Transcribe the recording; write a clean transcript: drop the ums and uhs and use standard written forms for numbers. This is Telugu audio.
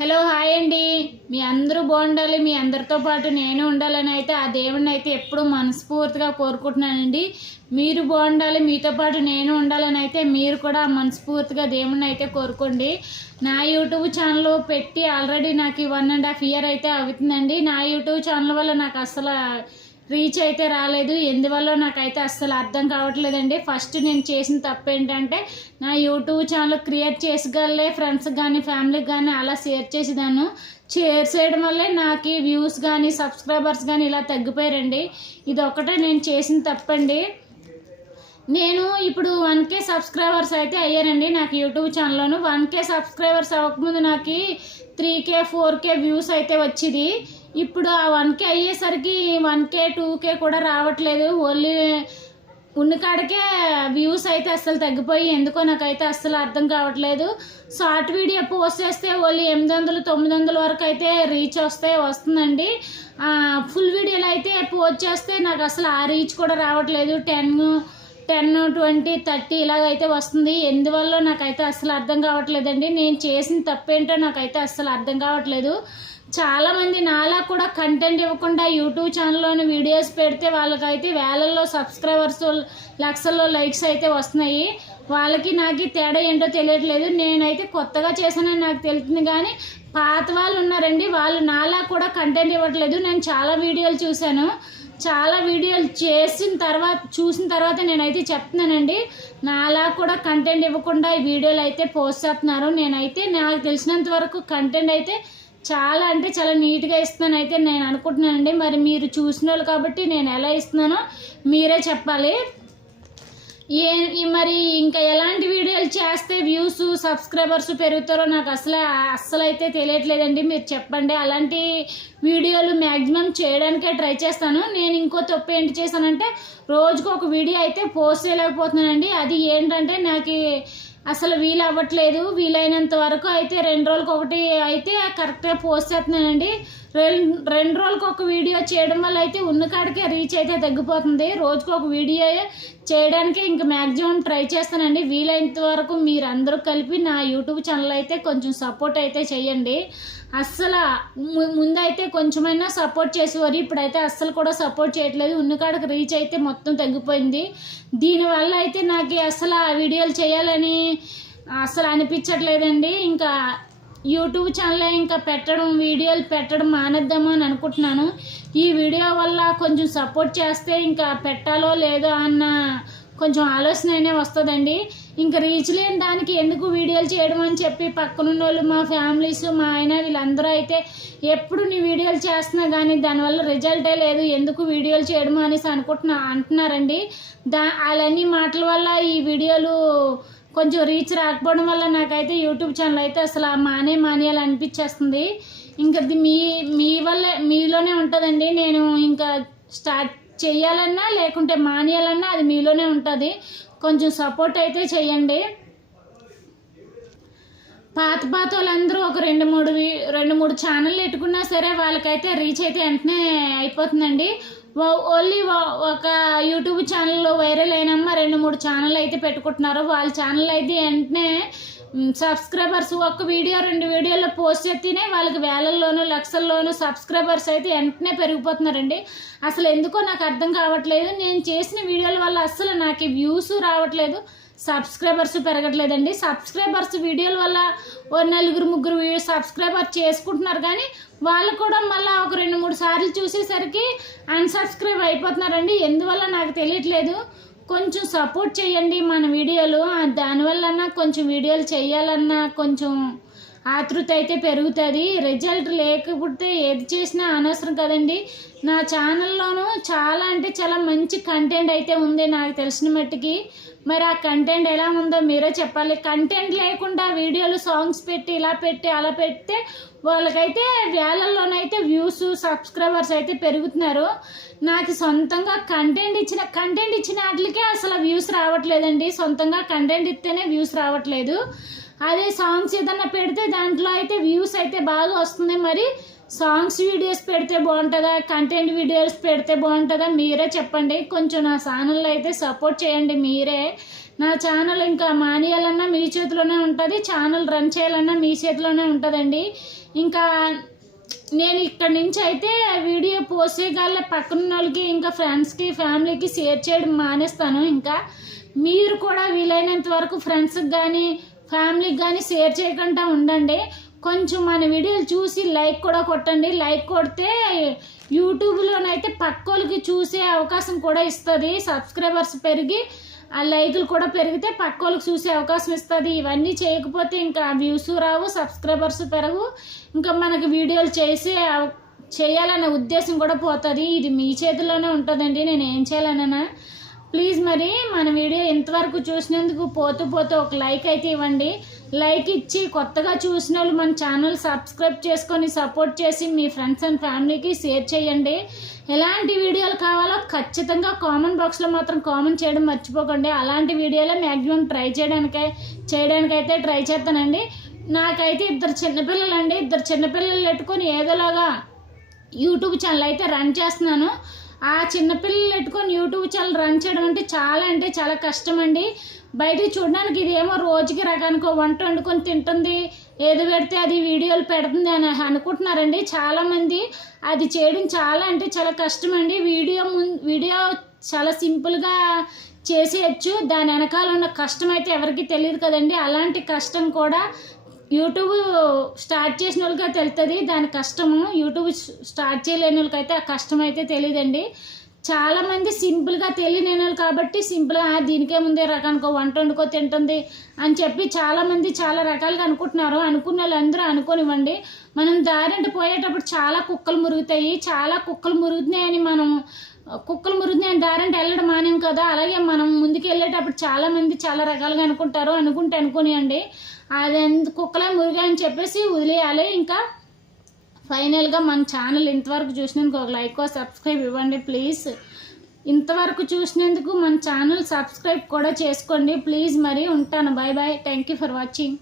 హలో హాయ్ అండి. మీ అందరూ బాగుండాలి, మీ అందరితో పాటు నేను ఉండాలని అయితే ఆ దేవుడిని అయితే ఎప్పుడూ మనస్ఫూర్తిగా కోరుకుంటున్నానండి. మీరు బాగుండాలి, మీతో పాటు నేను ఉండాలని అయితే మీరు కూడా మనస్ఫూర్తిగా దేవుడిని అయితే కోరుకోండి. నా యూట్యూబ్ ఛానల్ పెట్టి ఆల్రెడీ నాకు 1.5 year అయితే అవుతుందండి. నా యూట్యూబ్ ఛానల్ వల్ల నాకు అసలు రీచ్ అయితే రాలేదు. ఎందువల్ల నాకైతే అస్సలు అర్థం కావట్లేదండి. ఫస్ట్ నేను చేసిన తప్పు ఏంటంటే నా యూట్యూబ్ ఛానల్ క్రియేట్ చేసగలే ఫ్రెండ్స్కి కానీ ఫ్యామిలీకి కానీ అలా షేర్ చేసేదాన్ని. షేర్ చేయడం వల్లే నాకు వ్యూస్ కానీ సబ్స్క్రైబర్స్ కానీ ఇలా తగ్గిపోయారండి. ఇది ఒకటే నేను చేసిన తప్పండి. నేను ఇప్పుడు 1K సబ్స్క్రైబర్స్ అయితే అయ్యారండి నాకు యూట్యూబ్ ఛానల్లోను. 1K సబ్స్క్రైబర్స్ అవ్వకముందు నాకు 3K 4K వ్యూస్ అయితే వచ్చేది. ఇప్పుడు ఆ 1K అయ్యేసరికి 1K 2K కూడా రావట్లేదు. ఓన్లీ ఉన్నకాడికే వ్యూస్ అయితే అస్సలు తగ్గిపోయి ఎందుకో నాకైతే అస్సలు అర్థం కావట్లేదు. షార్ట్ వీడియో పోస్ట్ చేస్తే ఓన్లీ 800 900 వరకు అయితే రీచ్ వస్తుందండి. ఫుల్ వీడియోలు అయితే పోస్ట్ చేస్తే నాకు అసలు ఆ రీచ్ కూడా రావట్లేదు. 10 20 30 ఇలాగైతే వస్తుంది. ఎందువల్ల నాకైతే అస్సలు అర్థం కావట్లేదండి. నేను చేసిన తప్పేంటో నాకైతే అస్సలు అర్థం కావట్లేదు. చాలామంది నాలా కూడా కంటెంట్ ఇవ్వకుండా యూట్యూబ్ ఛానల్లోని వీడియోస్ పెడితే వాళ్ళకైతే వేలల్లో సబ్స్క్రైబర్స్ లక్షల్లో లైక్స్ అయితే వస్తున్నాయి. వాళ్ళకి నాకు తేడా ఏంటో తెలియట్లేదు. నేనైతే కొత్తగా చేశానని నాకు తెలుస్తుంది కానీ పాత వాళ్ళు ఉన్నారండి, వాళ్ళు నాలా కూడా కంటెంట్ ఇవ్వట్లేదు. నేను చాలా వీడియోలు చూశాను. చాలా వీడియోలు చూసిన తర్వాత నేనైతే చెప్తున్నానండి, నాలా కూడా కంటెంట్ ఇవ్వకుండా ఈ వీడియోలు అయితే పోస్ట్ చేస్తున్నారు. నేనైతే నాకు తెలిసినంత వరకు కంటెంట్ అయితే చాలా అంటే చాలా నీట్గా ఇస్తున్నాను అయితే నేను అనుకుంటున్నానండి. మరి మీరు చూసిన వాళ్ళు కాబట్టి నేను ఎలా ఇస్తున్నానో మీరే చెప్పాలి. మరి ఇంకా ఎలాంటి వీడియోలు చేస్తే వ్యూస్ సబ్స్క్రైబర్స్ పెరుగుతారో నాకు అస్సలు అయితే తెలియట్లేదండి. మీరు చెప్పండి. అలాంటి వీడియోలు మ్యాక్సిమం చేయడానికే ట్రై చేస్తాను. నేను ఇంకో తప్పు ఏంటి చేశానంటే రోజుకు ఒక వీడియో అయితే పోస్ట్ చేయలేకపోతున్నానండి. అది ఏంటంటే నాకు అసలు వీలు అవ్వట్లేదు. వీలైనంత వరకు అయితే 2 రోజులకు ఒకటి అయితే కరెక్ట్గా పోస్ట్ చేస్తున్నానండి. 2 రోజులకు ఒక వీడియో చేయడం వల్ల అయితే ఉన్నకాడికే రీచ్ అయితే తగ్గిపోతుంది. రోజుకు ఒక వీడియో చేయడానికి ఇంకా మ్యాక్సిమం ట్రై చేస్తానండి. వీలైనంత వరకు మీరు అందరూ కలిపి నా యూట్యూబ్ ఛానల్ అయితే కొంచెం సపోర్ట్ అయితే చేయండి. అస్సలు ముందైతే కొంచెమైనా సపోర్ట్ చేసేవారు, ఇప్పుడైతే అస్సలు కూడా సపోర్ట్ చేయట్లేదు. ఉన్నకాడికి రీచ్ అయితే మొత్తం తగ్గిపోయింది. దీనివల్ల అయితే నాకు అసలు ఆ వీడియోలు చేయాలని అసలు అనిపించట్లేదండి. ఇంకా యూట్యూబ్ ఛానల్ ఇంకా వీడియోలు పెట్టడం మానేద్దామో అని అనుకుంటున్నాను. ఈ వీడియో వల్ల కొంచెం సపోర్ట్ చేస్తే ఇంకా పెట్టాలో లేదో అన్న కొంచెం ఆలోచన అయినా వస్తుందండి. ఇంకా రీచ్ లేని దానికి ఎందుకు వీడియోలు చేయడం అని చెప్పి పక్కనున్న వాళ్ళు, మా ఫ్యామిలీస్, మా ఆయన వీళ్ళందరూ అయితే ఎప్పుడు నీ వీడియోలు చేస్తున్నా కానీ దానివల్ల రిజల్టే లేదు, ఎందుకు వీడియోలు చేయడం అనేసి అంటున్నారండి. అలాన్ని మాటల వల్ల ఈ వీడియోలు కొంచెం రీచ్ రాకపోవడం వల్ల నాకైతే యూట్యూబ్ ఛానల్ అయితే అసలు మానేయాలి అనిపించేస్తుంది. ఇంకా మీలోనే ఉంటుందండి. నేను ఇంకా స్టార్ట్ చేయాలన్నా లేకుంటే మానేయాలన్నా అది మీలోనే ఉంటుంది. కొంచెం సపోర్ట్ అయితే చేయండి. పాత వాళ్ళందరూ ఒక 2-3 ఛానళ్ళు పెట్టుకున్నా సరే వాళ్ళకైతే రీచ్ అయితే వెంటనే అయిపోతుందండి. ఓన్లీ ఒక యూట్యూబ్ ఛానల్లో వైరల్ అయినమ్మా 2-3 ఛానళ్ళు అయితే పెట్టుకుంటున్నారు. వాళ్ళ ఛానల్ అయితే వెంటనే సబ్స్క్రైబర్స్ ఒక వీడియో 2 వీడియోలో పోస్ట్ చేస్తేనే వాళ్ళకి వేలల్లోనూ లక్షల్లోనూ సబ్స్క్రైబర్స్ అయితే వెంటనే పెరిగిపోతున్నారండి. అసలు ఎందుకో నాకు అర్థం కావట్లేదు. నేను చేసిన వీడియోల వల్ల అసలు నాకు వ్యూస్ రావట్లేదు, సబ్స్క్రైబర్స్ పెరగట్లేదండి. సబ్స్క్రైబర్స్ వీడియోల వల్ల ఓ 4-3 సబ్స్క్రైబర్ చేసుకుంటున్నారు కానీ వాళ్ళు కూడా మళ్ళీ ఒక 2-3 సార్లు చూసేసరికి అన్సబ్స్క్రైబ్ అయిపోతున్నారండి. ఎందువల్ల నాకు తెలియట్లేదు. కొంచెం సపోర్ట్ చేయండి మన వీడియోలు. దానివల్ల కొంచెం వీడియోలు చేయాలన్నా కొంచెం ఆతృత అయితే పెరుగుతుంది. రిజల్ట్ లేకపోతే ఏది చేసినా అనవసరం కదండి. నా ఛానల్లోనూ చాలా అంటే చాలా మంచి కంటెంట్ అయితే ఉంది నాకు తెలిసిన మట్టుకి. మరి ఆ కంటెంట్ ఎలా ఉందో మీరే చెప్పాలి. కంటెంట్ లేకుండా వీడియోలు సాంగ్స్ పెట్టి ఇలా పెట్టి అలా పెడితే వాళ్ళకైతే వేలల్లోనైతే వ్యూస్ సబ్స్క్రైబర్స్ అయితే పెరుగుతున్నారు. నాకు సొంతంగా కంటెంట్ ఇచ్చిన వాటికే అసలు వ్యూస్ రావట్లేదండి. సొంతంగా కంటెంట్ ఇస్తేనే వ్యూస్ రావట్లేదు. అదే సాంగ్స్ ఏదన్నా పెడితే దాంట్లో అయితే వ్యూస్ అయితే బాగా వస్తుంది. మరి సాంగ్స్ వీడియోస్ పెడితే బాగుంటుందా, కంటెంట్ వీడియోస్ పెడితే బాగుంటుందా మీరే చెప్పండి. కొంచెం నా ఛానల్లో అయితే సపోర్ట్ చేయండి మీరే. నా ఛానల్ ఇంకా మానేయాలన్నా మీ చేతిలోనే ఉంటుంది, ఛానల్ రన్ చేయాలన్నా మీ చేతిలోనే ఉంటుందండి. ఇంకా నేను ఇక్కడి నుంచి అయితే వీడియో పోస్ట్ చేయగల పక్కన వాళ్ళకి ఇంకా ఫ్రెండ్స్కి ఫ్యామిలీకి షేర్ చేయడం మానేస్తాను. ఇంకా మీరు కూడా వీలైనంత వరకు ఫ్రెండ్స్కి కానీ ఫ్యామిలీకి కానీ షేర్ చేయకుండా ఉండండి. కొంచెం మన వీడియోలు చూసి లైక్ కూడా కొట్టండి. లైక్ కొడితే యూట్యూబ్లోనైతే పక్కోళ్ళకి చూసే అవకాశం కూడా ఇస్తుంది. సబ్స్క్రైబర్స్ పెరిగి ఆ లైకులు కూడా పెరిగితే పక్కోళ్ళకి చూసే అవకాశం ఇస్తుంది. ఇవన్నీ చేయకపోతే ఇంకా వ్యూస్ రావు, సబ్స్క్రైబర్స్ పెరగు, ఇంకా మనకి వీడియోలు చేయాలనే ఉద్దేశం కూడా పోతుంది. ఇది మీ చేతిలోనే ఉంటుందండి, నేను ఏం చేయాలన్నా. ప్లీజ్ మరి మన వీడియో ఇంతవరకు చూసినందుకు పోతూ ఒక లైక్ అయితే ఇవ్వండి. లైక్ ఇచ్చి కొత్తగా చూసిన వాళ్ళు మన ఛానల్ సబ్స్క్రైబ్ చేసుకొని సపోర్ట్ చేసి మీ ఫ్రెండ్స్ అండ్ ఫ్యామిలీకి షేర్ చేయండి. ఎలాంటి వీడియోలు కావాలో ఖచ్చితంగా కామెంట్ బాక్స్లో మాత్రం కామెంట్ చేయడం మర్చిపోకండి. అలాంటి వీడియోలో మ్యాక్సిమం ట్రై చేయడానికైతే ట్రై చేస్తానండి. నాకైతే ఇద్దరు చిన్నపిల్లలు పెట్టుకొని ఏదోలాగా యూట్యూబ్ ఛానల్ అయితే రన్ చేస్తున్నాను. ఆ చిన్నపిల్లలు పెట్టుకొని యూట్యూబ్ ఛానల్ రన్ చేయడం అంటే చాలా కష్టం అండి. బయటికి చూడడానికి ఇదేమో రోజుకి రకానికి వంట వండుకొని తింటుంది, ఏది పెడితే అది వీడియోలు పెడుతుంది అని అనుకుంటున్నారండి చాలామంది. అది చేయడం చాలా కష్టం అండి. వీడియో చాలా సింపుల్గా చేసేయచ్చు, దాని వెనకాల ఉన్న కష్టం అయితే ఎవరికి తెలియదు కదండి. అలాంటి కష్టం కూడా యూట్యూబ్ స్టార్ట్ చేసిన వాళ్ళకి తెలుస్తుంది దాని కష్టము. యూట్యూబ్ స్టార్ట్ చేయలేని వాళ్ళకైతే ఆ కష్టం అయితే తెలియదండి. చాలామంది సింపుల్గా తెలియని వాళ్ళు కాబట్టి సింపుల్గా దీనికే ముందే రకానికో వంట వండుకో తింటుంది అని చెప్పి చాలామంది చాలా రకాలుగా అనుకుంటున్నారు. అనుకున్న వాళ్ళందరూ అనుకోనివ్వండి. మనం దారింటి పోయేటప్పుడు చాలా కుక్కలు మురుగుతున్నాయని కుక్కలు మురుగుతున్నాయని దారంటే వెళ్ళడం మానేం కదా. అలాగే మనం ముందుకు వెళ్ళేటప్పుడు చాలామంది చాలా రకాలుగా అనుకోనియండి. అది కుక్కలే మురిగాయని చెప్పేసి వదిలేయాలి. ఇంకా ఫైనల్గా మన ఛానల్ ఇంతవరకు చూసినందుకు ఒక లైక్ సబ్స్క్రైబ్ ఇవ్వండి ప్లీజ్. ఇంతవరకు చూసినందుకు మన ఛానల్ సబ్స్క్రైబ్ కూడా చేసుకోండి ప్లీజ్. మరి ఉంటాను. Bye. Thank you for watching.